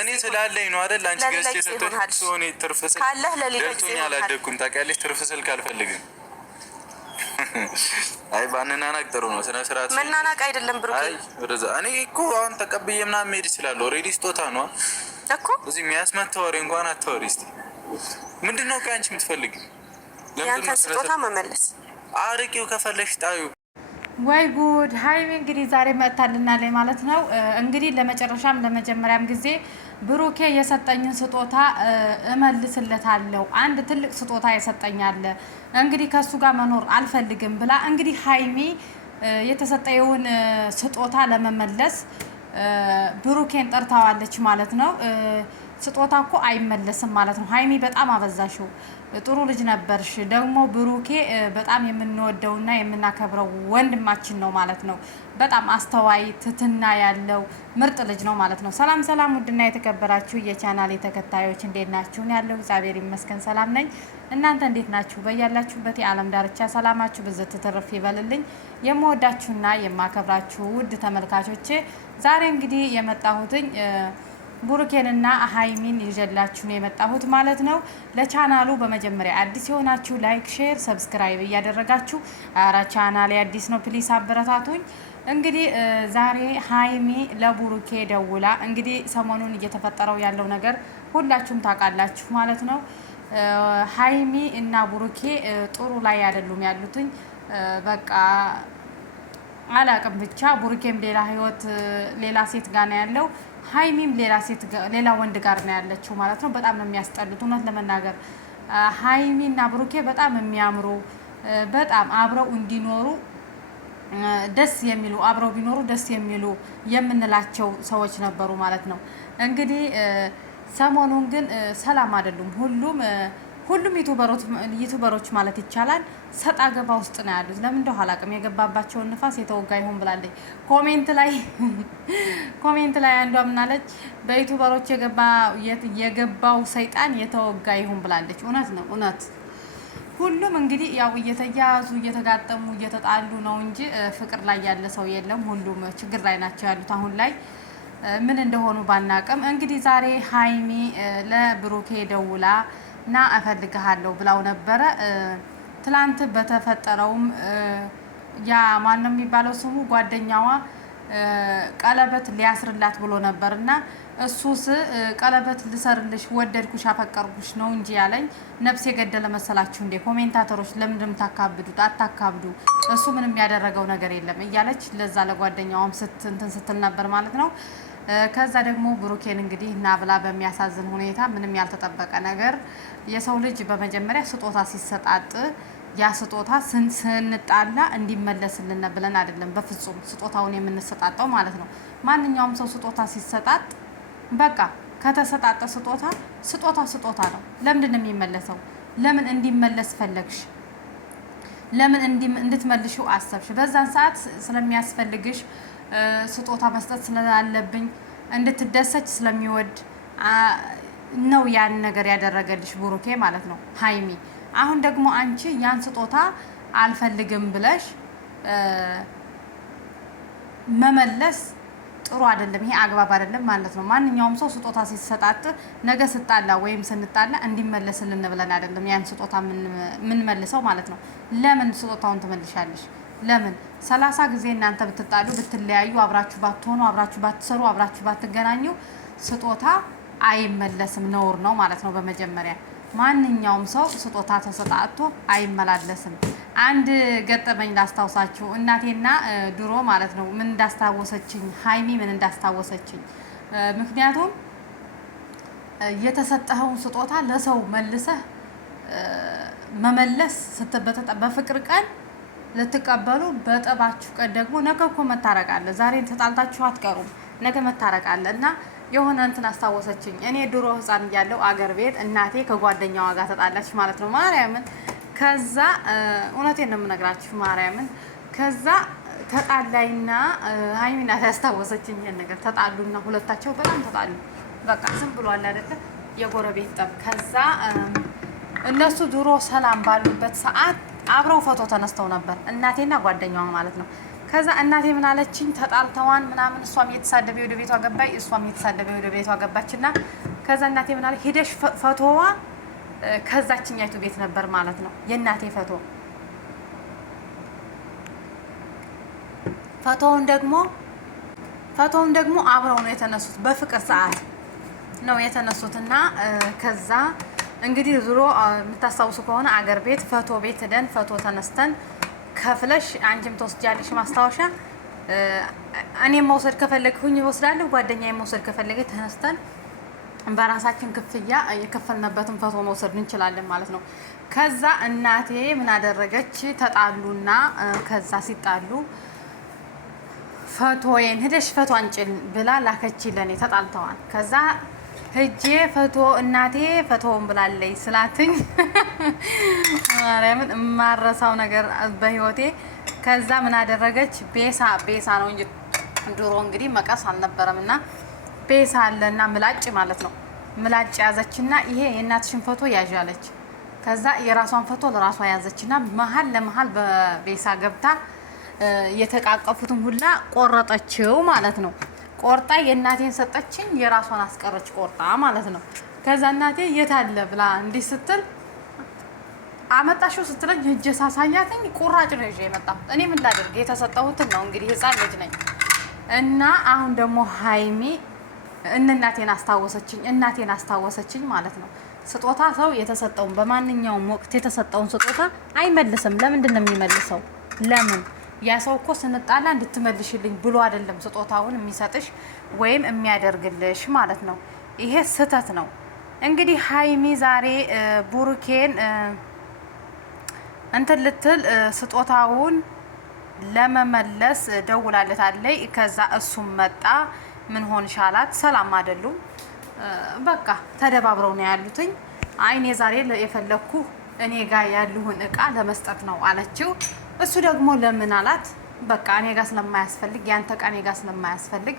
እኔ ስላለኝ ነው አይደል? አንቺ ገዝቼ ሰጠሽ ሶኔ ትርፍ ስልክ ካለህ ለሌላ ጊዜ አላደኩም። ታውቂያለሽ፣ ትርፍ ስልክ አልፈልግም። አይ ባንናናቅ ጥሩ ነው። ስነ ስርዓት መናናቅ አይደለም ብሩክ። አይ ወደዛ እኔ እኮ አሁን ተቀብዬ ምናምን መሄድ እችላለሁ። ኦልሬዲ ስጦታ ነው እኮ እዚህ የሚያስመታ ወሬ እንኳን አታወሪ። እስኪ ምንድነው ከአንቺ የምትፈልጊው? ያንተ ስጦታ መመለስ አርቂው ከፈለሽ ጣዩ። ወይ ጉድ! ሀይሚ እንግዲህ ዛሬ መጥታልናለች ማለት ነው። እንግዲህ ለመጨረሻም ለመጀመሪያም ጊዜ ብሩኬ የሰጠኝን ስጦታ እመልስለታለሁ፣ አንድ ትልቅ ስጦታ የሰጠኛለ እንግዲህ ከሱ ጋር መኖር አልፈልግም ብላ እንግዲህ ሀይሚ የተሰጠየውን ስጦታ ለመመለስ ብሩኬን ጠርታዋለች ማለት ነው። ስጦታ እኮ አይመለስም ማለት ነው። ሀይሚ በጣም አበዛሽው። ጥሩ ልጅ ነበርሽ። ደግሞ ብሩኬ በጣም የምንወደውና የምናከብረው ወንድማችን ነው ማለት ነው። በጣም አስተዋይ ትትና ያለው ምርጥ ልጅ ነው ማለት ነው። ሰላም ሰላም! ውድና የተከበራችሁ የቻናሌ ተከታዮች እንዴት ናችሁ? ያለው እግዚአብሔር ይመስገን ሰላም ነኝ። እናንተ እንዴት ናችሁ? በያላችሁበት የዓለም ዳርቻ ሰላማችሁ ብዝት ትርፍ ይበልልኝ። የምወዳችሁና የማከብራችሁ ውድ ተመልካቾቼ ዛሬ እንግዲህ የመጣሁትኝ ብሩኬንና ሀይሚን ይዤላችሁ ነው የመጣሁት ማለት ነው። ለቻናሉ በመጀመሪያ አዲስ የሆናችሁ ላይክ፣ ሼር፣ ሰብስክራይብ እያደረጋችሁ አራ ቻናሌ አዲስ ነው ፕሊስ አበረታቱኝ። እንግዲህ ዛሬ ሀይሚ ለብሩኬ ደውላ እንግዲህ ሰሞኑን እየተፈጠረው ያለው ነገር ሁላችሁም ታውቃላችሁ ማለት ነው። ሀይሚ እና ብሩኬ ጥሩ ላይ አይደሉም ያሉትኝ በቃ አላቅም ብቻ ብሩኬም ሌላ ህይወት ሌላ ሴት ጋር ነው ያለው፣ ሀይሚም ሌላ ወንድ ጋር ነው ያለችው ማለት ነው። በጣም ነው የሚያስጠሉት እውነት ለመናገር ሀይሚና ብሩኬ በጣም የሚያምሩ በጣም አብረው እንዲኖሩ ደስ የሚሉ አብረው ቢኖሩ ደስ የሚሉ የምንላቸው ሰዎች ነበሩ ማለት ነው። እንግዲህ ሰሞኑን ግን ሰላም አይደሉም። ሁሉም ዩቱበሮች ማለት ይቻላል ሰጣ ገባ ውስጥ ነው ያሉት። ለምን እንደው አላውቅም። የገባባቸውን ንፋስ የተወጋ ይሆን ብላለች ኮሜንት ላይ አንዷ ምናለች፣ በዩቱበሮች የገባው ሰይጣን የተወጋ ይሆን ብላለች። እውነት ነው እውነት። ሁሉም እንግዲህ ያው እየተያዙ እየተጋጠሙ እየተጣሉ ነው እንጂ ፍቅር ላይ ያለ ሰው የለም። ሁሉም ችግር ላይ ናቸው ያሉት አሁን ላይ ምን እንደሆኑ ባናቅም። እንግዲህ ዛሬ ሀይሚ ለብሩኬ ደውላ እና እፈልግሃለሁ ብላው ነበረ። ትላንት በተፈጠረውም ያ ማን ነው የሚባለው ስሙ ጓደኛዋ ቀለበት ሊያስርላት ብሎ ነበር እና እሱስ ቀለበት ልሰርልሽ ወደድኩሽ አፈቀርኩሽ ነው እንጂ ያለኝ ነፍስ የገደለ መሰላችሁ እንዴ? ኮሜንታተሮች ለምንድን ታካብዱት? አታካብዱ። እሱ ምንም ያደረገው ነገር የለም እያለች ለዛ ለጓደኛዋም ስትል ነበር ማለት ነው። ከዛ ደግሞ ብሩኬን እንግዲህ እና ብላ በሚያሳዝን ሁኔታ ምንም ያልተጠበቀ ነገር የሰው ልጅ በመጀመሪያ ስጦታ ሲሰጣጥ ያ ስጦታ ስንጣላ እንዲመለስልን ብለን አይደለም በፍጹም ስጦታውን የምንሰጣጠው ማለት ነው። ማንኛውም ሰው ስጦታ ሲሰጣጥ በቃ ከተሰጣጠ ስጦታ ነው። ለምንድን ነው የሚመለሰው? ለምን እንዲመለስ ፈለግሽ? ለምን እንድትመልሽው አሰብሽ? በዛን ሰዓት ስለሚያስፈልግሽ ስጦታ መስጠት ስላለብኝ እንድትደሰች ስለሚወድ ነው ያን ነገር ያደረገልሽ ብሩኬ ማለት ነው። ሀይሚ አሁን ደግሞ አንቺ ያን ስጦታ አልፈልግም ብለሽ መመለስ ጥሩ አይደለም። ይሄ አግባብ አይደለም ማለት ነው። ማንኛውም ሰው ስጦታ ሲሰጣጥ ነገ ስጣላ ወይም ስንጣላ እንዲመለስልን ብለን አይደለም ያን ስጦታ ምን መልሰው ማለት ነው። ለምን ስጦታውን ትመልሻለሽ? ለምን 30 ጊዜ እናንተ ብትጣሉ ብትለያዩ አብራችሁ ባትሆኑ አብራችሁ ባትሰሩ አብራችሁ ባትገናኙ ስጦታ አይመለስም፣ ነውር ነው ማለት ነው። በመጀመሪያ ማንኛውም ሰው ስጦታ ተሰጣጥቶ አይመላለስም። አንድ ገጠመኝ ላስታውሳችሁ። እናቴና ድሮ ማለት ነው ምን እንዳስታወሰችኝ ሀይሚ ምን እንዳስታወሰችኝ። ምክንያቱም የተሰጠኸውን ስጦታ ለሰው መልሰህ መመለስ በፍቅር ቀን ልትቀበሉ በጠባችሁ ቀን ደግሞ ነገ እኮ መታረቃለ። ዛሬ ተጣልታችሁ አትቀሩም፣ ነገ መታረቃለ እና የሆነ እንትን አስታወሰችኝ። እኔ ድሮ ህፃን እያለሁ አገር ቤት እናቴ ከጓደኛዋ ጋር ተጣላች ማለት ነው ማርያምን። ከዛ እውነቴን ነው የምነግራችሁ ማርያምን። ከዛ ተጣላይና ሀይሚና ያስታወሰችኝ ይሄን ነገር። ተጣሉና ሁለታቸው በጣም ተጣሉ። በቃ ዝም ብሏል አይደለ የጎረቤት ጠብ። ከዛ እነሱ ድሮ ሰላም ባሉበት ሰዓት አብረው ፎቶ ተነስተው ነበር እናቴና ጓደኛዋ ማለት ነው። ከዛ እናቴ ምን አለችኝ? ተጣልተዋን ምናምን እሷም እየተሳደበ ወደ ቤቷ ገባች፣ እሷም እየተሳደበ ወደ ቤቷ ገባችና ከዛ እናቴ ምን አለ ሄደሽ ፎቶዋ ከዛችኛይቱ ቤት ነበር ማለት ነው የእናቴ ፎቶ። ፎቶውን ደግሞ አብረው ነው የተነሱት፣ በፍቅር ሰዓት ነው የተነሱትና ከዛ እንግዲህ ዙሮ የምታስታውሱ ከሆነ አገር ቤት ፎቶ ቤት ሄደን ፎቶ ተነስተን ከፍለሽ አንቺም ተወስጃለሽ ማስታወሻ፣ እኔም መውሰድ ከፈለግኩኝ እወስዳለሁ፣ ጓደኛዬ መውሰድ ከፈለገ ተነስተን በራሳችን ክፍያ የከፈልነበትን ፎቶ መውሰድ እንችላለን ማለት ነው። ከዛ እናቴ ምን አደረገች? ተጣሉና ከዛ ሲጣሉ ፎቶዬን ሄደሽ ፎቶ አንጭን ብላ ላከች ለኔ። ተጣልተዋል። ከዛ ሄጄ ፎቶ እናቴ ፎቶውን ብላለች ስላትኝ ማርያምን የማረሳው ነገር በህይወቴ። ከዛ ምን አደረገች? ቤሳ ነው እንጂ ድሮ እንግዲህ መቀስ አልነበረም እና ቤሳ አለና ምላጭ ማለት ነው። ምላጭ ያዘችና ይሄ የእናትሽን ፎቶ ያዣለች። ከዛ የራሷን ፎቶ ለራሷ ያዘችና መሀል ለመሀል በቤሳ ገብታ የተቃቀፉትን ሁላ ቆረጠችው ማለት ነው። ቆርጣ የእናቴን ሰጠችኝ፣ የራሷን አስቀረች ቆርጣ ማለት ነው። ከዛ እናቴ የት አለ ብላ እንዲህ ስትል አመጣሽው ስትለኝ ሂጅ ሳሳያትኝ ቁራጭ ነው ይዤ የመጣሁት። እኔ ምን ላድርግ? የተሰጠሁትን ነው እንግዲህ፣ ህፃን ልጅ ነኝ። እና አሁን ደግሞ ሀይሚ እናቴን አስታወሰችኝ ማለት ነው። ስጦታ ሰው የተሰጠውን በማንኛውም ወቅት የተሰጠውን ስጦታ አይመልስም። ለምንድን ነው የሚመልሰው? ለምን? ያ ሰው እኮ ስንጣላ እንድትመልሽልኝ ብሎ አይደለም ስጦታውን የሚሰጥሽ ወይም የሚያደርግልሽ ማለት ነው። ይሄ ስህተት ነው። እንግዲህ ሀይሚ ዛሬ ቡሩኬን እንትን ልትል ስጦታውን ለመመለስ ደውላለታለች። ከዛ እሱም መጣ። ምን ሆንሽ አላት። ሰላም አይደሉም፣ በቃ ተደባብረው ነው ያሉትኝ። አይኔ ዛሬ የፈለኩ እኔ ጋር ያሉህን እቃ ለመስጠት ነው አለችው። እሱ ደግሞ ለምን አላት። በቃ እኔ ጋር ስለማያስፈልግ ያንተ እቃ እኔ ጋር ስለማያስፈልግ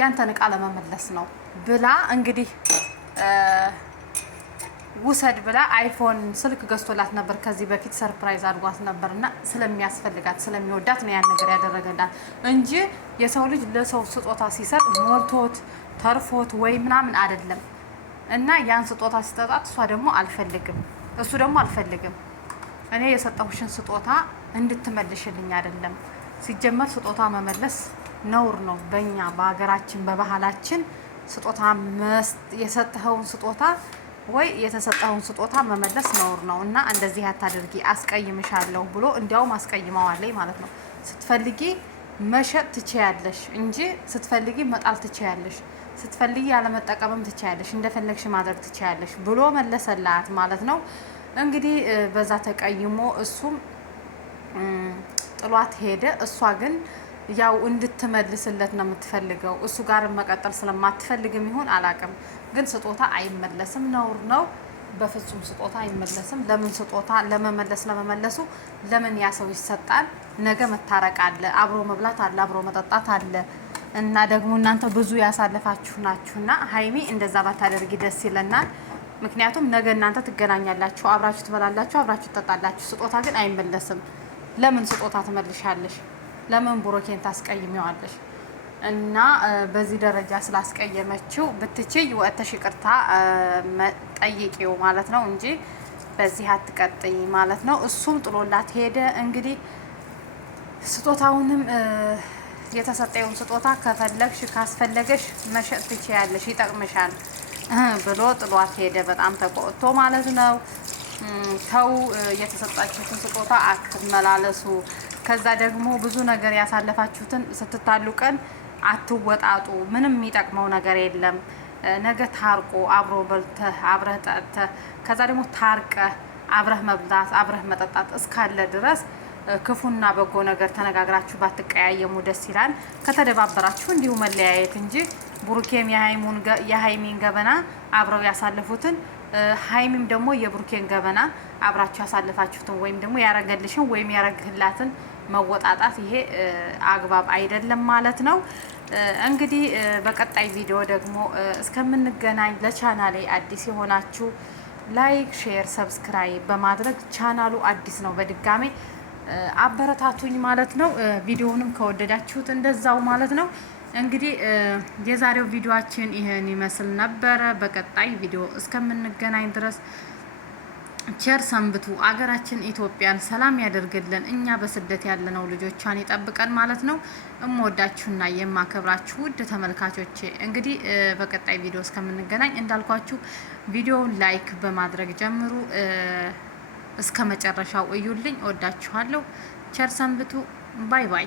ያንተን እቃ ለመመለስ ነው ብላ እንግዲህ ውሰድ ብላ አይፎን ስልክ ገዝቶላት ነበር። ከዚህ በፊት ሰርፕራይዝ አድርጓት ነበርና ስለሚያስፈልጋት ስለሚወዳት ነው ያን ነገር ያደረገላት እንጂ የሰው ልጅ ለሰው ስጦታ ሲሰጥ ሞልቶት ተርፎት ወይ ምናምን አይደለም። እና ያን ስጦታ ሲሰጣት እሷ ደግሞ አልፈልግም፣ እሱ ደግሞ አልፈልግም። እኔ የሰጠሁሽን ስጦታ እንድትመልሽልኝ አይደለም። ሲጀመር ስጦታ መመለስ ነውር ነው። በእኛ በሀገራችን በባህላችን ስጦታ የሰጠኸውን ስጦታ ወይ የተሰጠውን ስጦታ መመለስ ነውር ነው እና እንደዚህ አታድርጊ፣ አስቀይምሻለሁ ብሎ እንዲያውም አስቀይመዋለኝ ማለት ነው። ስትፈልጊ መሸጥ ትችያለሽ እንጂ ስትፈልጊ መጣል ትችያለሽ፣ ስትፈልጊ ያለመጠቀምም ትችያለሽ፣ እንደፈለግሽ ማድረግ ትችያለሽ ብሎ መለሰላት ማለት ነው። እንግዲህ በዛ ተቀይሞ እሱም ጥሏት ሄደ። እሷ ግን ያው እንድትመልስለት ነው የምትፈልገው። እሱ ጋር መቀጠል ስለማትፈልግም ይሁን አላቅም፣ ግን ስጦታ አይመለስም፣ ነውር ነው። በፍጹም ስጦታ አይመለስም። ለምን ስጦታ ለመመለሱ ለምን ያ ሰው ይሰጣል? ነገ መታረቅ አለ፣ አብሮ መብላት አለ፣ አብሮ መጠጣት አለ። እና ደግሞ እናንተ ብዙ ያሳለፋችሁ ናችሁና ሀይሚ እንደዛ ባታደርጊ ደስ ይለናል። ምክንያቱም ነገ እናንተ ትገናኛላችሁ፣ አብራችሁ ትበላላችሁ፣ አብራችሁ ትጠጣላችሁ። ስጦታ ግን አይመለስም። ለምን ስጦታ ትመልሻለሽ? ለምን ቡሩኬን ታስቀይሚዋለሽ? እና በዚህ ደረጃ ስላስቀየመችው ብትችይ ወጥተሽ ይቅርታ ጠይቂው ማለት ነው እንጂ በዚህ አትቀጥይ ማለት ነው። እሱም ጥሎላት ሄደ። እንግዲህ ስጦታውንም የተሰጠውን ስጦታ ከፈለግሽ ካስፈለገሽ መሸጥ ትችያለሽ፣ ይጠቅምሻል ብሎ ጥሏት ሄደ። በጣም ተቆጥቶ ማለት ነው። ተው የተሰጣችሁትን ስጦታ አትመላለሱ። ከዛ ደግሞ ብዙ ነገር ያሳለፋችሁትን ስትታሉ ቀን አትወጣጡ። ምንም የሚጠቅመው ነገር የለም። ነገ ታርቆ አብሮ በልተህ አብረህ ጠጥተህ ከዛ ደግሞ ታርቀህ አብረህ መብላት አብረህ መጠጣት እስካለ ድረስ ክፉና በጎ ነገር ተነጋግራችሁ ባትቀያየሙ ደስ ይላል። ከተደባበራችሁ እንዲሁ መለያየት እንጂ ቡሩኬም የሀይሚን ገበና አብረው ያሳለፉትን ሀይሚም ደግሞ የቡሩኬን ገበና አብራችሁ ያሳለፋችሁትን ወይም ደግሞ ያረገልሽን ወይም ያረግህላትን መወጣጣት ይሄ አግባብ አይደለም ማለት ነው። እንግዲህ በቀጣይ ቪዲዮ ደግሞ እስከምንገናኝ ለቻናሌ አዲስ የሆናችሁ ላይክ፣ ሼር፣ ሰብስክራይብ በማድረግ ቻናሉ አዲስ ነው በድጋሜ አበረታቱኝ ማለት ነው። ቪዲዮውንም ከወደዳችሁት እንደዛው ማለት ነው። እንግዲህ የዛሬው ቪዲዮአችን ይሄን ይመስል ነበረ። በቀጣይ ቪዲዮ እስከምንገናኝ ድረስ ቸር ሰንብቱ። አገራችን ኢትዮጵያን ሰላም ያደርግልን። እኛ በስደት ያለነው ልጆቿን ይጠብቀን ማለት ነው። እምወዳችሁና የማከብራችሁ ውድ ተመልካቾቼ እንግዲህ በቀጣይ ቪዲዮ እስከምንገናኝ እንዳልኳችሁ ቪዲዮውን ላይክ በማድረግ ጀምሩ። እስከ መጨረሻው እዩልኝ። እወዳችኋለሁ። ቸር ሰንብቱ። ባይ ባይ።